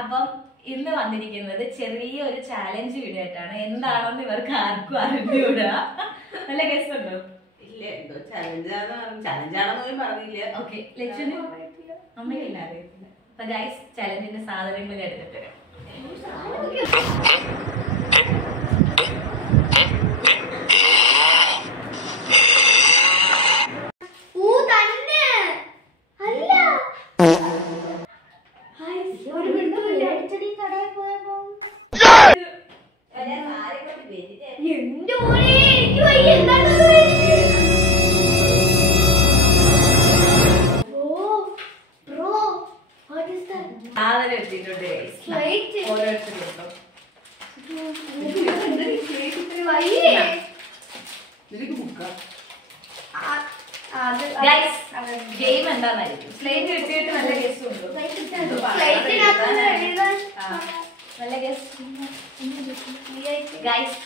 അപ്പം ഇന്ന് വന്നിരിക്കുന്നത് ചെറിയൊരു ചാലഞ്ച് വീഡിയോ ആയിട്ടാണ്. എന്താണെന്ന് ഇവർക്ക് ആർക്കും അറിഞ്ഞൂടാ. നല്ല ഗസ് ഉണ്ടോ? ഇല്ല, എന്തോ ചലഞ്ചാണെന്ന് പറഞ്ഞില്ല. ഓക്കെ, ലച്ചുവിന് അമ്മയില്ല അറിയത്തില്ല. അപ്പൊ ഗൈസ് ചലഞ്ചിന്റെ സാധനങ്ങൾ എടുത്തിട്ട് വരാം. സാധനം എടുത്തിട്ടുണ്ട് ഓരോരുത്തരും. ഗെയിം എന്താന്നായിരിക്കും? സ്ലേറ്റ് എടുത്തിട്ട് നല്ല ഗസ് ഉണ്ടോ? നല്ല guess. Guys,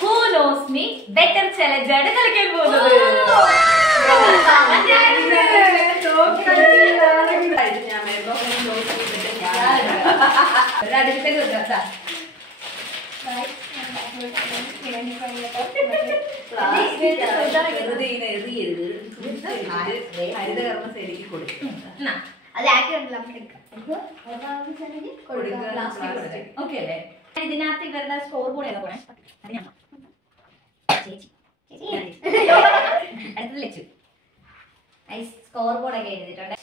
who knows me better challenge ആണ് കളിക്കാൻ പോകുന്നത്. ഹരിതകർമ്മ സേനയ്ക്ക് കൊടുക്കും. ഓക്കെ അല്ലേ? ഇതിനകത്ത് ഇവരുടെ സ്കോർ ബോർഡ് ഏതാ പോണേ? അടുത്തത് ലച്ചു. സ്കോർ ബോർഡ് ഒക്കെ എഴുതിയിട്ടുണ്ട്.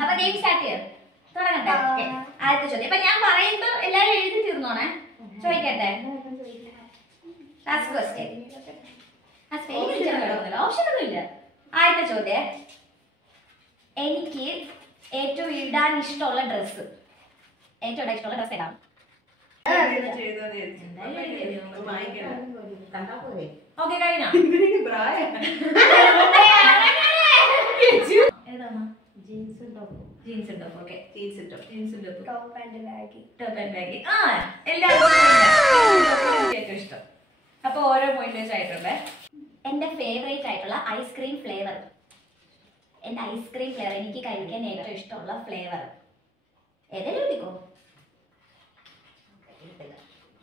അപ്പൊ ഗെയിം സ്റ്റാർട്ട് ചെയ്യാം. തുടങ്ങട്ടെ? ആദ്യത്തെ ചോദ്യം. അപ്പൊ ഞാൻ പറയുമ്പോ എല്ലാരും എഴുതി തീർന്നോണേ. ചോദിക്കട്ടെ? ഓപ്ഷൻ ഒന്നുമില്ല. ആദ്യത്തെ ചോദ്യം, എനിക്ക് ഏറ്റവും ഇടാൻ ഇഷ്ടമുള്ള ഡ്രസ്. ഏറ്റവും ഇഷ്ടമുള്ള ഡ്രസ് ഏതാണ്? ഓക്കെ, കഴിഞ്ഞോ? ഏതാണ്? Jeans top. Okay, jeans top and baggy. ആ, എല്ലാവർക്കും ഏറ്റവും ഇഷ്ടം. അപ്പൊ ഓരോ പോയിന്റ് വെച്ച് ആയിട്ടുണ്ട്. എന്റെ ഫേവറേറ്റ് ആയിട്ടുള്ള ഐസ്ക്രീം ഫ്ലേവർ. എന്റെ ഐസ്ക്രീം ഫ്ലേവർ, എനിക്ക് കഴിക്കാൻ ഏറ്റവും ഇഷ്ടമുള്ള ഫ്ലേവർ ഏതെങ്കിലും എഴുതിക്കോ.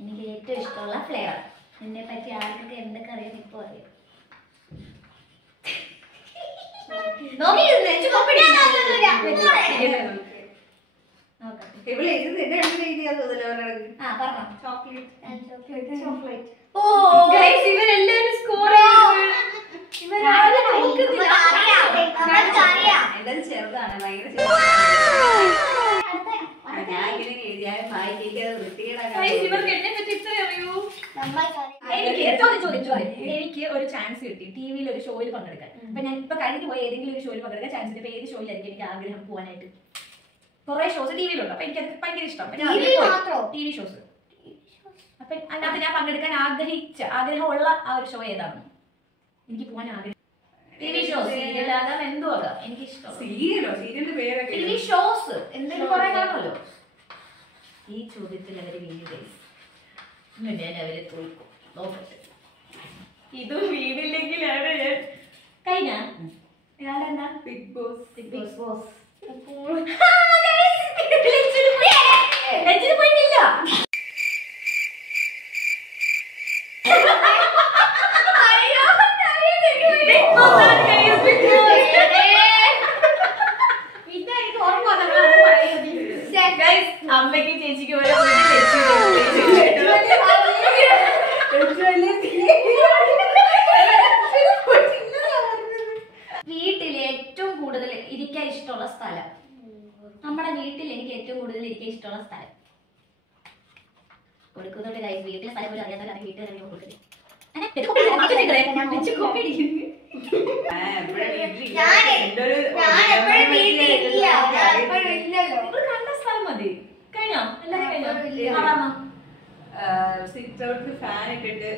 എനിക്ക് ഏറ്റവും ഇഷ്ടമുള്ള ഫ്ലേവർ. എന്നെ പറ്റി ആർക്കൊക്കെ എന്തൊക്കെ അറിയാൻ ഇപ്പൊ അറിയാം. ചെറുതാണ്, എനിക്ക് ഒരു ചാൻസ് കിട്ടി ടിവിയിൽ ഒരു ഷോയിൽ പങ്കെടുക്കാൻ. അപ്പൊ ഞാൻ ഇപ്പൊ കഴിഞ്ഞു പോയി ഏതെങ്കിലും ഒരു ഷോയിൽ പങ്കെടുക്കാൻ ചാൻസ് കിട്ടി. ഏത് ഷോയിലായിരിക്കും എനിക്ക് ആഗ്രഹം പോകാനായിട്ട്? കുറെ ഷോസ് ടിവിയിലുണ്ട്. അപ്പൊ എനിക്ക് ഭയങ്കര ഇഷ്ടം ടിവി ഷോസ്. അപ്പൊ അതിനകത്ത് ഞാൻ പങ്കെടുക്കാൻ ആഗ്രഹമുള്ള ആ ഒരു ഷോ ഏതാണ്? എനിക്ക് പോകാൻ ആഗ്രഹം. ടിവി ഷോസ്, സീരിയൽ ആകാം, എന്തോ ആകാം. എനിക്ക് ഇഷ്ടം ടിവി ഷോസ്. എന്തെങ്കിലും കുറെ കാണുമല്ലോ. ഈ ചോദ്യത്തിൽ അവര് വീഴുകയും ഞാൻ അവരെ തോൽക്കും. നോക്കട്ടെ, ഇതും വീടില്ലെങ്കിലാണ് ഞാൻ കഴിഞ്ഞ ഇയാളെന്താ? Bigg Boss. പോയിട്ടില്ല. അമ്മയ്ക്ക് ചേച്ചിക്ക് വീട്ടിൽ ഏറ്റവും കൂടുതൽ ഇരിക്കാൻ ഇഷ്ടമുള്ള സ്ഥലം. നമ്മുടെ വീട്ടിൽ എനിക്ക് ഏറ്റവും കൂടുതൽ ഇരിക്കാൻ ഇഷ്ടമുള്ള സ്ഥലം കൊടുക്കുന്നുണ്ട്. വീട്ടിലെ സ്ഥലം പോലും അറിയാത്ത വീട്ടിൽ കൊടുക്കില്ല. കണ്ട സ്ഥലം മതി. കഴിഞ്ഞോ? സിറ്റ് ഔട്ട് ഫാൻ ഇട്ടിട്ട്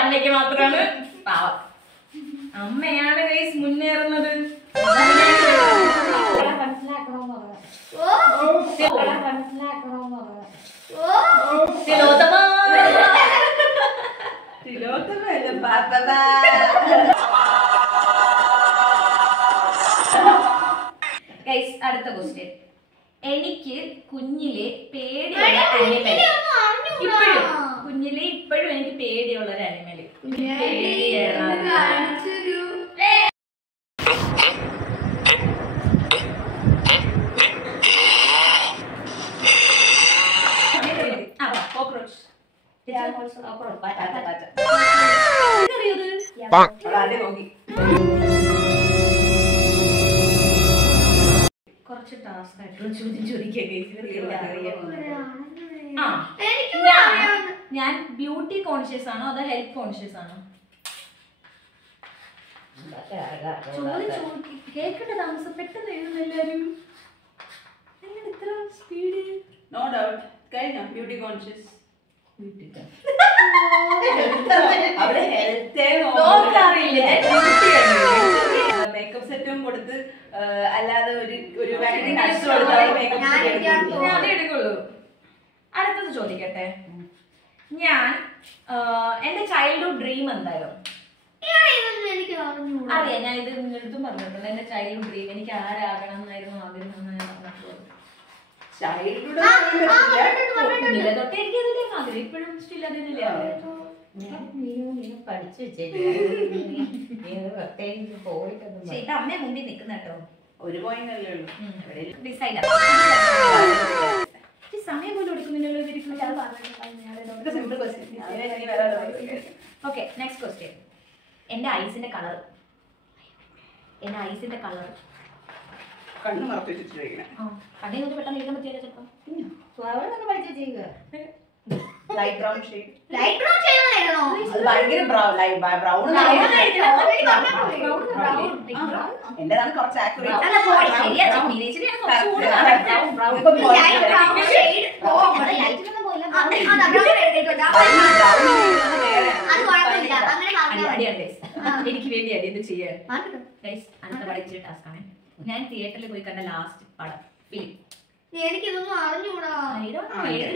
അമ്മയ്ക്ക് മാത്രമാണ് പാവം. അമ്മയാണ് ഗൈസ് മുന്നേറുന്നത്. മനസ്സിലാക്കണോ ക്വസ്റ്റ്യൻ. എനിക്ക് കുഞ്ഞിലെ പേടിയുള്ള അനിമൽ. ഇപ്പോഴും കുഞ്ഞിലെ ഇപ്പോഴും എനിക്ക് പേടിയുള്ള ഒരു അനിമൽ. കോക്രോച്ച്. കുറച്ച് ടാസ്ക് ആയിട്ടുള്ള ചോദ്യം ഞാൻ ബ്യൂട്ടി കോൺഷ്യസ് ആണോ അതോ ഹെൽത്ത് കോൺഷ്യസ് ആണോ? കേൾക്കട്ടെ താമസം പെട്ടെന്ന് എഴുതുന്നു എല്ലാരും. എങ്ങനെ ഇത്ര സ്പീഡ്? നോ ഡൗട്ട് കഴിഞ്ഞ ബ്യൂട്ടി കോൺഷ്യസ്. മേക്കപ്പ് സെറ്റും കൊടുത്ത് അല്ലാതെ ഒരു എടുക്കുള്ളൂ. അടുത്തത് ചോദിക്കട്ടെ. ഞാൻ എന്റെ ചൈൽഡ്ഹുഡ് ഡ്രീം എന്തായാലും അറിയാം. ഞാൻ ഇത് നിങ്ങളടുത്തും പറഞ്ഞിട്ടുണ്ട്. എന്റെ ചൈൽഡ്ഹുഡ് ഡ്രീം എനിക്ക് ആരാകണം എന്നായിരുന്നു ആഗ്രഹം എന്ന് ഞാൻ പറഞ്ഞിട്ടുള്ളത്. തൊട്ടേ എനിക്ക് അതില്ലേ ആഗ്രഹം. ഇപ്പോഴും സ്റ്റിൽ അതില്ലേ ആഗ്രഹം. പഠിച്ചു പോയിട്ടൊന്നും ഇപ്പൊ അമ്മ മുമ്പിൽ നിൽക്കുന്ന കേട്ടോ. ഒരു പോയിന്റ് അല്ലേ ഉള്ളൂ. ഡിസൈഡ് സമയം പോലും എടുക്കുന്നില്ലല്ലോ. Okay, next question. എന്റെ ഐസിന്റെ കളർ. എന്റെ ഐസിന്റെ കളർ കണ്ണ് മറച്ചു വെച്ചിട്ടിരിക്കണേ. കണ്ണി നോക്കി പെട്ടെന്ന് എഴുതാൻ പറ്റിയല്ലോ ചിലപ്പോ. പഠിച്ചു ചെയ്യുക. Light brown shade. Light brown ചെയ്യണോ? അത് ഭയങ്കര ബ്രൗൺ. എന്റേതാണ് കുറച്ച് ആക്യുറേറ്റ്. എനിക്ക് വേണ്ടി എന്ത് ചെയ്യാൻ അടുത്ത പഠിച്ച ടാസ്ക് ആണ്. ഞാൻ തിയേറ്ററിൽ പോയി കണ്ട ലാസ്റ്റ് പടം ഫിലിം. എനിക്കിതൊന്നും അറിഞ്ഞൂടാ.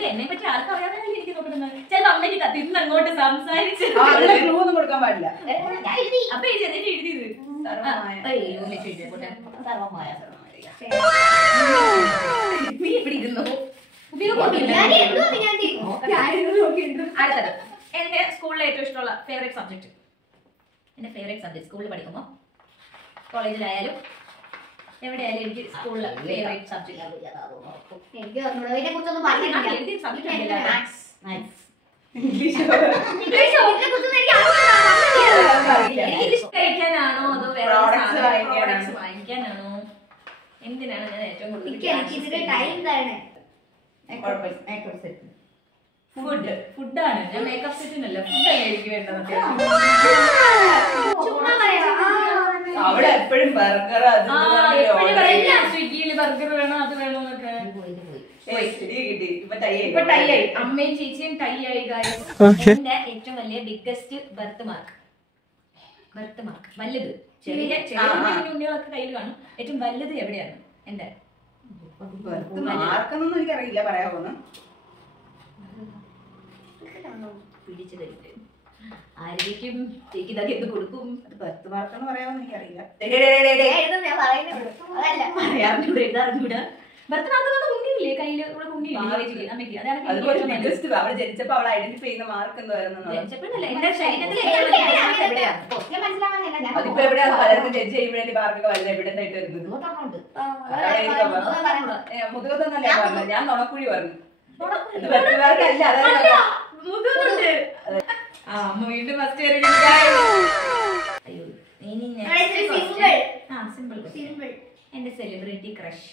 എന്നെ പറ്റി ആർക്കും അറിയാതെ എനിക്ക് നോക്കുന്നത്. ചില അമ്മയ്ക്ക് കത്തിന്ന് അങ്ങോട്ട് സംസാരിച്ചു കൊടുക്കാൻ പാടില്ല. അപ്പൊ എഴുതിയത് നീ ഇവിടെ ഇരുന്നു. അടുത്തത് എന്റെ സ്കൂളിലെ ഏറ്റവും ഇഷ്ടമുള്ള ഫേവറേറ്റ് സബ്ജക്ട്. എന്റെ ഫേവറേറ്റ് സബ്ജക്ട് സ്കൂളിൽ പഠിക്കുമ്പോൾ കോളേജിലായാലും എവിടെയായാലും എനിക്ക് സ്കൂളിൽ ഫേവറേറ്റ് സബ്ജക്ട്. എനിക്ക് ഇതിനെ കുറിച്ചൊന്നും പറഞ്ഞിട്ടില്ല. കഴിക്കാനാണോ അതോ വേറെ വാങ്ങിക്കാനാണോ? എന്തിനാണ് ഞാൻ ഏറ്റവും കൂടുതൽ ഫുഡാണ്. ഞാൻ മേക്കപ്പ് സെറ്റിനല്ല, ഫുഡാണ് എനിക്ക് വേണ്ടത്. അവിടെ എപ്പോഴും ബർഗർ, സ്വിഗ്ഗിയിൽ ബർഗർ വേണോ അത് വേണോ എന്നൊക്കെ. ഇപ്പൊ ടൈ ആയി. അമ്മയും ചേച്ചിയും ടൈ ആയി. എന്റെ ഏറ്റവും വലിയ ബിഗ്ഗസ്റ്റ് ബർത്ത് മാർക്ക് വലുത്. ചെറിയ ഉണ്ണികളൊക്കെ കയ്യിൽ കാണും. ഏറ്റവും വലുത് എവിടെയാണ് എന്റെ? മാർക്കൊന്നും എനിക്കറിയില്ല, പറയാമോ? പിടിച്ചു തരുന്നത് ആയിരിക്കും. ചേച്ചി ഇതൊക്കെ എന്ത് കൊടുക്കും? അത് 10 മാർക്കെന്ന് പറയാമെന്ന് എനിക്കറിയില്ല. എഴുതാറിഞ്ഞൂടാ. ബർത്ത് മാർക്ക് ഉണ്ണിയില്ലേ കയ്യില്? ഉണ്ണിയില്ലേ അമ്മയ്ക്ക്? അവള് ജനിച്ചപ്പോ അവളെ ഐഡന്റിഫൈ ചെയ്യുന്ന മാർക്ക് എന്ന് പറയുന്നത് എന്റെ ശരീരത്തിൽ അതിപ്പോ എവിടെയാണ് പലർക്കും ജഡ്ജ് ചെയ്യുമ്പോഴേ മാർക്കൊക്കെ വല്ല എവിഡന്റ് ആയിട്ട് വരുന്നത്. മുതുകത്തൊന്നല്ലേ പറഞ്ഞത്, ഞാൻ നുണക്കുഴി പറഞ്ഞു. മാർക്കല്ല, അമ്മ വീണ്ടും ഫസ്റ്റ് സിമ്പിൾ. എന്റെ സെലിബ്രിറ്റി ക്രഷ്.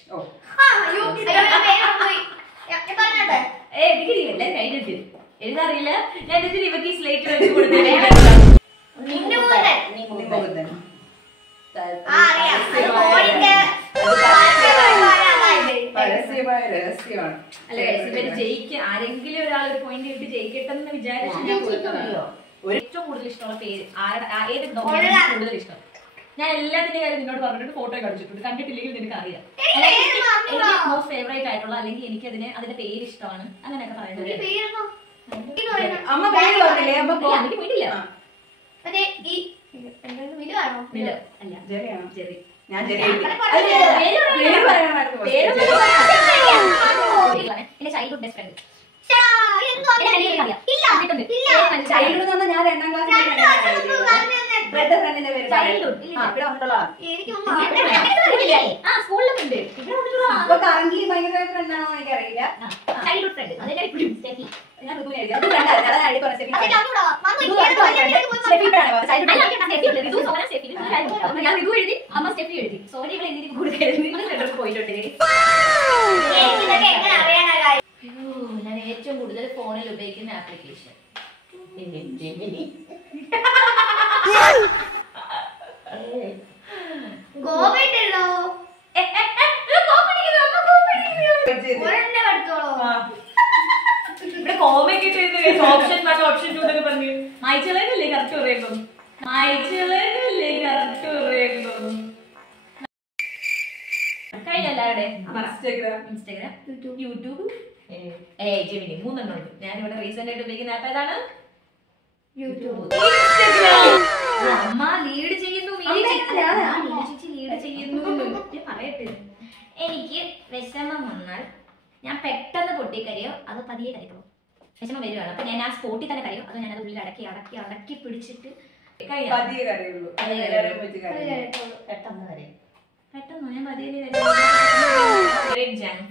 ഡിഗ്രിയല്ല കഴിഞ്ഞിട്ട് എഴുതാറിയില്ല. ഞാൻ ഇവർക്ക് ഈ സ്ലേറ്റ് വെച്ച് കൊടുത്തില്ല. പരസ്യമായ രഹസ്യമാണ്. അല്ല ഇവര് ജയിക്കുക, ആരെങ്കിലും ഒരാൾ ഒരു പോയിന്റ് ഇട്ട് ജയിക്കട്ടെ എന്ന് വിചാരിച്ചു ഞാൻ കൊടുക്കുന്നതല്ലോ. ഏറ്റവും കൂടുതൽ ഇഷ്ടമുള്ള പേര് ഏത് കൂടുതൽ ഇഷ്ടം? ഞാൻ എല്ലാത്തിന്റെ കാര്യം നിന്നോട് പറഞ്ഞിട്ട് ഫോട്ടോ കളിച്ചിട്ടുണ്ട്. കണ്ടിട്ടില്ലെങ്കിൽ നിനക്ക് അറിയാം. എനിക്ക് മോസ്റ്റ് ഫേവറേറ്റ് ആയിട്ടുള്ള അല്ലെങ്കിൽ എനിക്ക് അതിന്റെ പേര് ഇഷ്ടമാണ് അങ്ങനെയൊക്കെ പറയുന്നത്. ഞാൻ ചെറിയ എന്റെ ചൈൽഡ്ഹുഡ് ബെസ്റ്റ് ഫ്രണ്ട് ചൈൽഡ്ഹുഡ് എന്ന് പറഞ്ഞാൽ ഞാൻ 2ാം ക്ലാസ്സിൽ ഫ്രണ്ടിന്റെ പേര് സ്കൂളിലുണ്ട് അപ്പൊ കറങ്ങി ഭയങ്കര ഫ്രണ്ടാണോ എനിക്കറിയില്ല. ചൈൽഡ്ഹുഡ് ഫ്രണ്ട് അതെന്നെ ഞാൻ ഋതുവിനെ എഴുതി. അത് ഫ്രണ്ടാണ്. അതാണ് അടി പറഞ്ഞ സ്റ്റെഫി. ഞാൻ ഇത് എഴുതി അമ്മ സ്റ്റെഫി എഴുതി സോറി ഇവിടെ എഴുതി കൂടുതൽ പോയിട്ടുണ്ട്. ഞാൻ ഏറ്റവും കൂടുതൽ ഫോണിൽ ഉപയോഗിക്കുന്ന ആപ്ലിക്കേഷൻ ഇവിടെ കോമൊക്കെ ഓപ്ഷൻ 1 ഓപ്ഷൻ 2 എന്നൊക്കെ പറഞ്ഞു. മായ്ച്ചളല്ലേ കറക്റ്റ് പറയുമ്പോ മായ്ച്ചളല്ലേ കറക്റ്റ് പറയുമ്പോ കഴിഞ്ഞ എല്ലാവരുടെ ഇൻസ്റ്റാഗ്രാം യൂട്യൂബ് ജെമിനി 3 എണ്ണം ഉണ്ട്. ഞാനിവിടെ റീസെന്റ് ആയിട്ട് ഉപയോഗിക്കുന്ന ആപ്പ് ഏതാണ്? യൂട്യൂബ്. അമ്മ ലീഡ് ചെയ്യുന്നു ലീഡ് ചെയ്യുന്നു പറയട്ടെ. എനിക്ക് വിഷമം വന്നാൽ ഞാൻ പെട്ടെന്ന് പൊട്ടിക്കരയോ അത് പതിയെ കരയോ വിഷമം വരുവാണ്. അപ്പൊ ഞാൻ ആ സ്പോട്ടിൽ തന്നെ കരയോ അതോ ഞാനത് ഉള്ളിൽ അടക്കി പിടിച്ചിട്ട് പെട്ടെന്ന് കരയും. പെട്ടെന്ന് ഞാൻ പതിയെ ജങ്ക്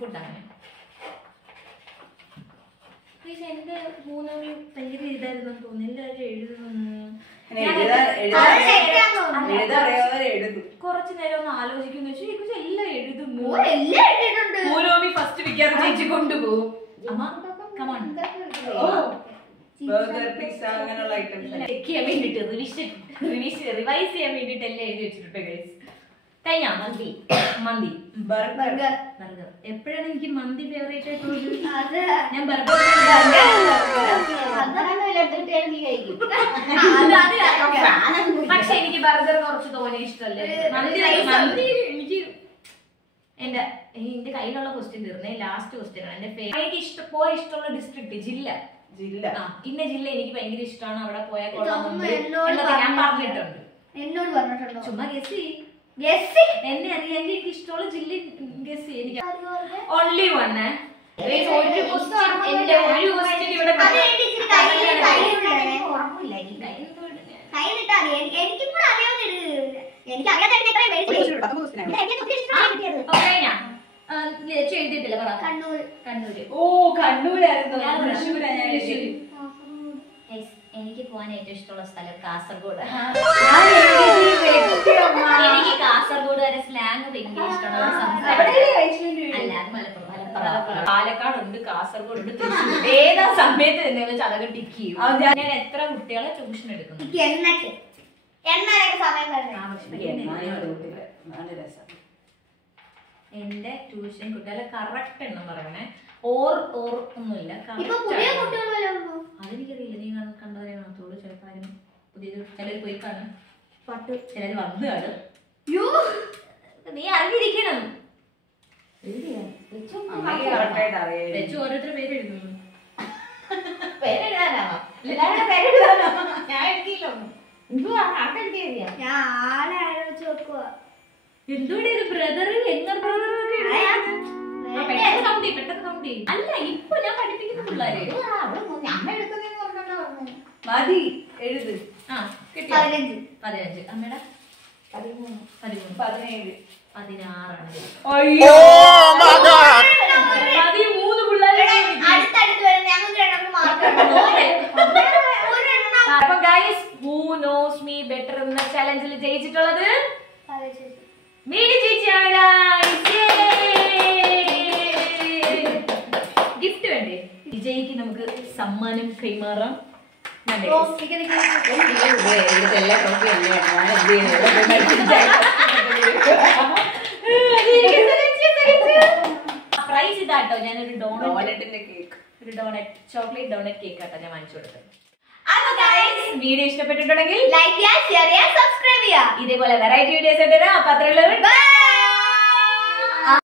ഫുഡാണ്. എന്റെ മൂന്നൊരു ഭയങ്കര ഇതായിരുന്നു തോന്നുന്നു. എല്ലാവരും കുറച്ചു നേരം ഒന്ന് ആലോചിക്കുന്നു വെച്ചാൽ എല്ലാം എഴുതുന്നു. ഫസ്റ്റ് വിൽക്കാതെ ചേച്ചി കൊണ്ടുപോകും. അമ്മ കമോൺ റിവൈസ് ചെയ്യാൻ വേണ്ടിട്ട് എല്ലാം എഴുതി വെച്ചിട്ടുണ്ട് ഗൈസ്. കഴിഞ്ഞാ മന്തി ബർഗർ. എപ്പോഴാണ് എനിക്ക് മന്തി ഫേവറേറ്റ് ആയിട്ടുള്ളത്? ഞാൻ ബർഗർ പക്ഷെ എനിക്ക് ബർഗർ കുറച്ച് തോനെ ഇഷ്ടമല്ലേ. മന്തി എനിക്ക് എന്റെ കയ്യിലുള്ള ക്വസ്റ്റ്യൻ തീർന്നേ. ലാസ്റ്റ് ക്വസ്റ്റ്യൻ ആണ് എന്റെ എനിക്ക് ഇഷ്ടമുള്ള ഡിസ്ട്രിക്ട് ജില്ല ഇന്ന ജില്ല എനിക്ക് ഭയങ്കര ഇഷ്ടമാണ്. അവിടെ പോയാൽ ഞാൻ പറഞ്ഞിട്ടുണ്ട്. എന്നോട് പറഞ്ഞിട്ടുണ്ടോ? ചുമ്മാ ഗസ് എന്നെ അറിയാൻ എനിക്ക് ഇഷ്ടമുള്ള ജില്ല ഗസ് എനിക്ക് ഓൺലി വൺ. ഒരു ക്വസ്റ്റ്യൻ എന്റെ ഒരു ക്വസ്റ്റ്യൻ ഇവിടെ എഴുതിയിട്ടില്ല. കണ്ണൂര്. ഓ കണ്ണൂരായിരുന്നു. എനിക്ക് പോകാൻ ഏറ്റവും ഇഷ്ടമുള്ള സ്ഥലം കാസർഗോഡ്. എനിക്ക് കാസർഗോഡ് വരെ സ്ലാങ് ഭയങ്കര ഇഷ്ടമാണ്. അല്ല അത് മലപ്പുറം. പാലക്കാട് ഉണ്ട്, കാസർഗോഡ് ഉണ്ട്, തൃശ്ശൂർ. ഏതാ സമയത്ത് തന്നെ വെച്ചാൽ അതൊക്കെ ടിക്ക് ചെയ്യും. ഞാൻ എത്ര കുട്ടികളെ ട്യൂഷൻ എടുക്കുന്നു. എന്റെ ട്യൂഷൻ കുട്ടികളെ കറക്റ്റ് എണ്ണം പറയണേ. ഓർ ഒന്നുമില്ല. അതെനിക്കറിയില്ല. നീ കണ്ടവരെ കാണത്തോളൂ. ചിലപ്പോൾ പുതിയത് ചിലർ പോയി കാണും, ചിലർ വന്നു കാണും. നീ അറിഞ്ഞിരിക്കണം. വെച്ച് ഓരോരുത്തരുടെ പേര് എഴുതുന്നു. പേരെഴുതാനാണോ? ഞാൻ എഴുതിയില്ലോ. എന്തുകൂടെ ബ്രദർ യങ്ങർ ബ്രദർ പെട്ടെന്ന് കൗണ്ട് ചെയ്യും. അല്ല ഇപ്പൊ ഞാൻ പഠിപ്പിക്കുന്ന പിള്ളേര് മതി എഴുത്. 15. അമ്മയുടെ 13, 17, 16ആണ്. 13 പിള്ളേരെ. അപ്പൊ guys who knows me better എന്ന ചലഞ്ചിൽ ജയിച്ചിട്ടുള്ളത് മീഡി ചേച്ചിയാണ്. ഗിഫ്റ്റ് വേണ്ടേ? വിജയിക്ക് നമുക്ക് സമ്മാനം കൈമാറാം. പ്രൈസ് ഇതാട്ടോ. ഞാനൊരു ചോക്ലേറ്റ് ഡോണറ്റ് കേക്ക് ആട്ടോ ഞാൻ വാങ്ങിച്ചു കൊടുത്തത്. അപ്പൊ ഗൈസ് വീഡിയോ ഇഷ്ടപ്പെട്ടിട്ടുണ്ടെങ്കിൽ ലൈക്ക് ചെയ്യുക, ഷെയർ ചെയ്യുക, സബ്സ്ക്രൈബ് ചെയ്യുക. ഇതേപോലെ വെറൈറ്റി വീഡിയോസ് ഇട്ട് തരാം. അപ്പൊ അത്രയുള്ളൂ. ബൈ.